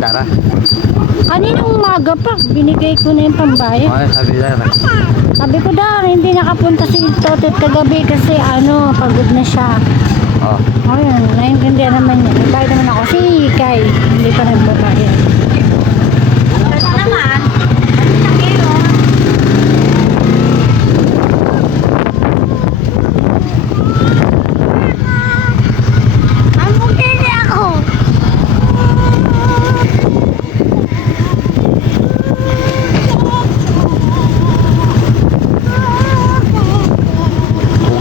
Dara. Kaninang umaga pa, binigay ko na yung pambayad. Ay, sabi Dara. Sabi ko daw, hindi nakapunta si Totot kagabi kasi ano, pagod na siya. Oh. Ayun, naiintindihan naman niya. Nagbayad naman ako. Si Ikay, hindi pa nagbabayad. Ito naman,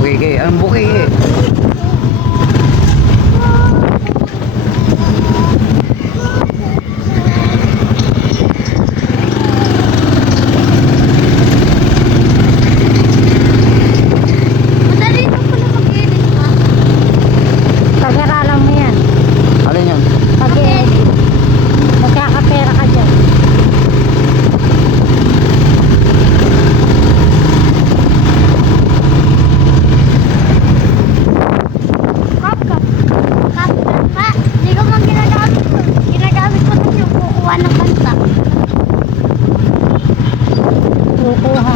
Bukay ang bukay eh. pag-aralan mo yan. Alin yun? Pag-edit. Magkakapera ka dyan. Hindi ko man ginagamit ko. Ginagamit ko lang yung kukuha ng kanta. Kukuha.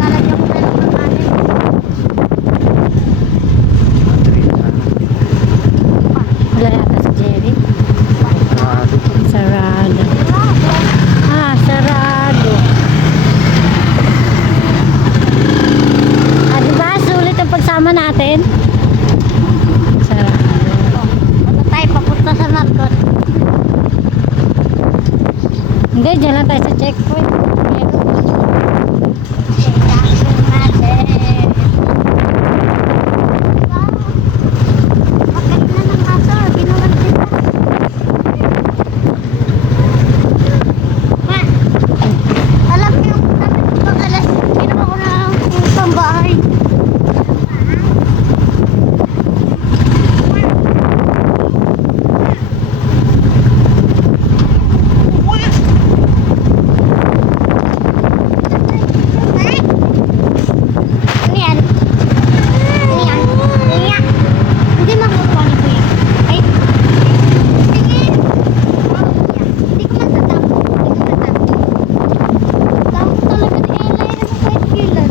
Lalagyan ko na lang ng kanin. Wala yata si Jerry. Sarado. Sarado. Ah, sarado. Ah, diba? Sulit ang pagsama natin. Sarado. Ano tayo papunta sa Marcos? Hindi, dyan lang tayo sa checkpoint. Tingnan natin. Bakit na ng kaso? Ginawan kita. Ma, alam mo yung sabi ko pag alas, ginawa ko na yung pambahay. Ano yan? Ano yan? Ano yan? Hindi makukuha ni Kuya. Ay, sige. Hindi ko matatakot. Takot talaga ni Ella. Yan ang kahit kailan.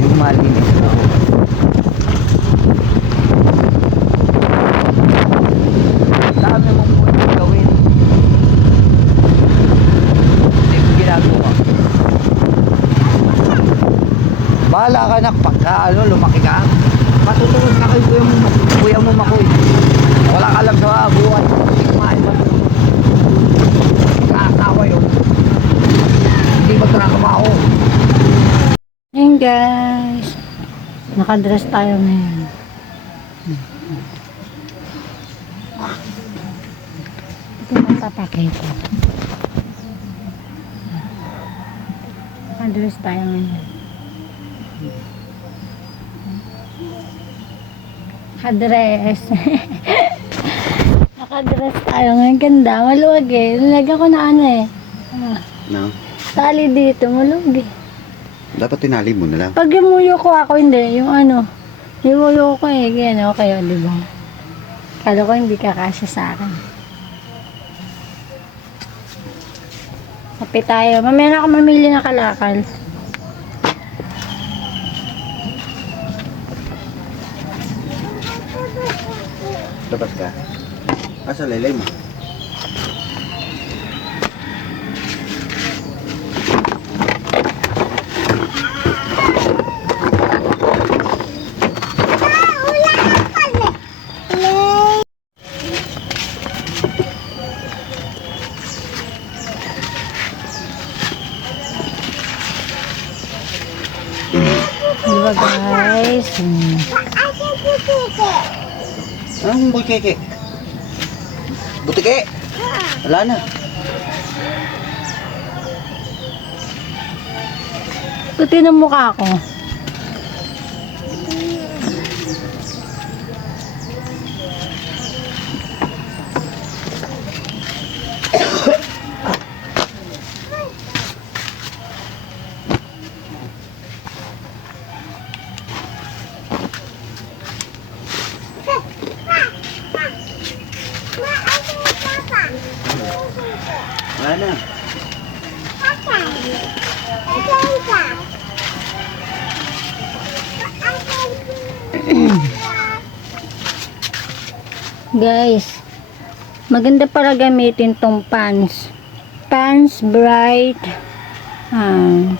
Yung malinis ako. Dami mong pwede gawin. Hindi ko ginagawa. Bahala ka na pagka ano, lumaki ka. Matutulog na kay kuya mo makoy. Wala ka alam sa buhay. Hindi kumain ba? Kakasawa yun. Hindi magtrabaho. Ayun guys. Nakadress tayo ngayon. Ito yung papakita. Nakadress tayo ngayon. Nakadress. Nakadress tayo ngayon. Ganda. Maluwag eh. Nilagyan ko na ano eh. No? Tali dito. Maluwag eh. Dapat tinali mo na lang. Pag yumuyo ko ako, hindi. Yung ano, yumuyo ko eh. Ganyan, okay, di ba? Kala ko hindi kakasya sa akin. Kape tayo. Mamaya na ako mamili ng kalakal. Labas ka. Asa laylay mo? dalawa guys. Anong butike? Butike? Wala na. Puti ng mukha ko. Wala na. Guys, maganda para gamitin tong Pans. Pans Bright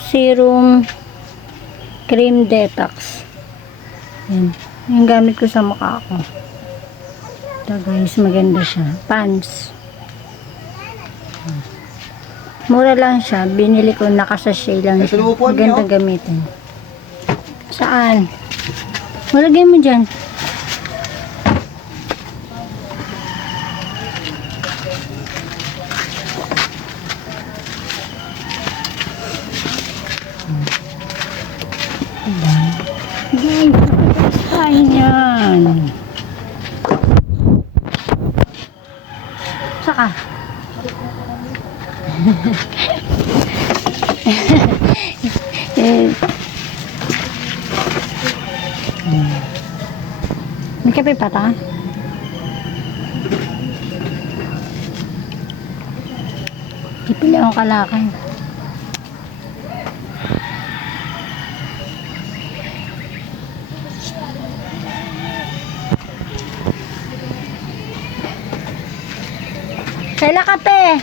Serum Cream Detox. Yan. Yung gamit ko sa mukha ko. Ito guys, maganda siya. Pans. Mura lang siya. Binili ko, nakasashay lang siya. Maganda gamitin. Saan? Malagay mo dyan. Guys, nakataas tayo niyan. Saka. May kape pa ta? Ipili akong kalakay. Kaila kape.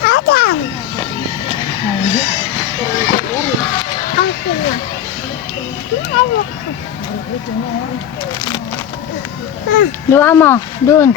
Adam! Ang sila. Dua mo, dun.